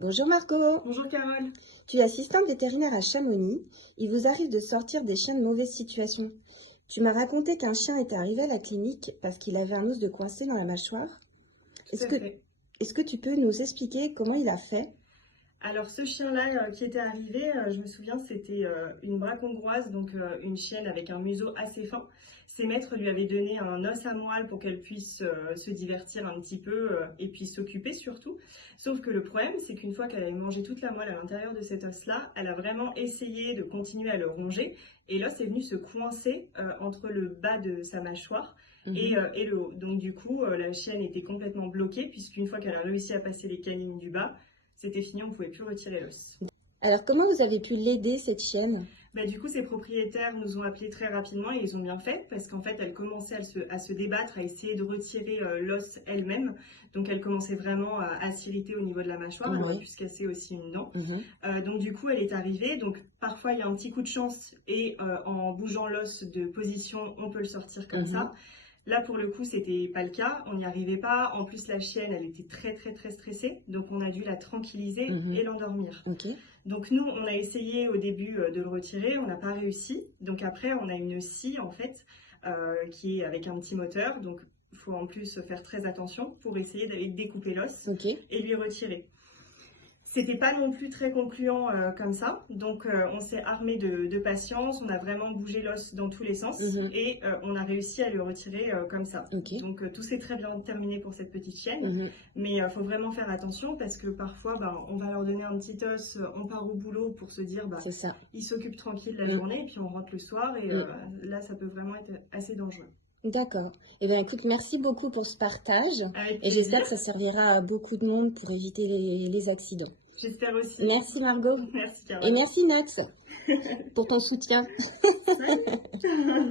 Bonjour Margot, Bonjour Carole. tu es assistante vétérinaire à Chamonix. Il vous arrive de sortir des chiens de mauvaise situation. Tu m'as raconté qu'un chien était arrivé à la clinique parce qu'il avait un os de coincé dans la mâchoire. Tout Est-ce à que, fait. est-ce que tu peux nous expliquer comment il a fait? Alors ce chien-là qui était arrivé, je me souviens, c'était une braque hongroise, donc une chienne avec un museau assez fin. Ses maîtres lui avaient donné un os à moelle pour qu'elle puisse se divertir un petit peu et puis s'occuper surtout. Sauf que le problème, c'est qu'une fois qu'elle avait mangé toute la moelle à l'intérieur de cet os-là, elle a vraiment essayé de continuer à le ronger et l'os est venu se coincer entre le bas de sa mâchoire. Et le haut. Donc du coup, la chienne était complètement bloquée puisqu'une fois qu'elle a réussi à passer les canines du bas, c'était fini, on ne pouvait plus retirer l'os. Alors comment vous avez pu l'aider cette chienne? Du coup, ses propriétaires nous ont appelés très rapidement et ils ont bien fait parce qu'en fait, elle commençait à se débattre, à essayer de retirer l'os elle-même. Donc, elle commençait vraiment à s'irriter au niveau de la mâchoire. Elle aurait pu se casser aussi une dent. Donc, du coup, elle est arrivée. Donc, parfois, il y a un petit coup de chance et en bougeant l'os de position, on peut le sortir comme ça. Là, pour le coup, c'était pas le cas. On n'y arrivait pas. En plus, la chienne, elle était très, très, très stressée. Donc, on a dû la tranquilliser et l'endormir. Donc, nous, on a essayé au début de le retirer. On n'a pas réussi. Donc, après, on a une scie, en fait, qui est avec un petit moteur. Donc, il faut en plus faire très attention pour essayer d'aller découper l'os et lui retirer. C'était pas non plus très concluant comme ça, donc on s'est armé de patience, on a vraiment bougé l'os dans tous les sens et on a réussi à le retirer comme ça. Donc tout s'est très bien terminé pour cette petite chienne, mais il faut vraiment faire attention parce que parfois on va leur donner un petit os, on part au boulot pour se dire ils s'occupent tranquille la journée et puis on rentre le soir et là ça peut vraiment être assez dangereux. D'accord. Eh bien, écoute, merci beaucoup pour ce partage. Avec Et j'espère que plaisir. ça servira à beaucoup de monde pour éviter les accidents. J'espère aussi. Merci Margot. Merci Et Carole. merci Nax pour ton soutien. Salut.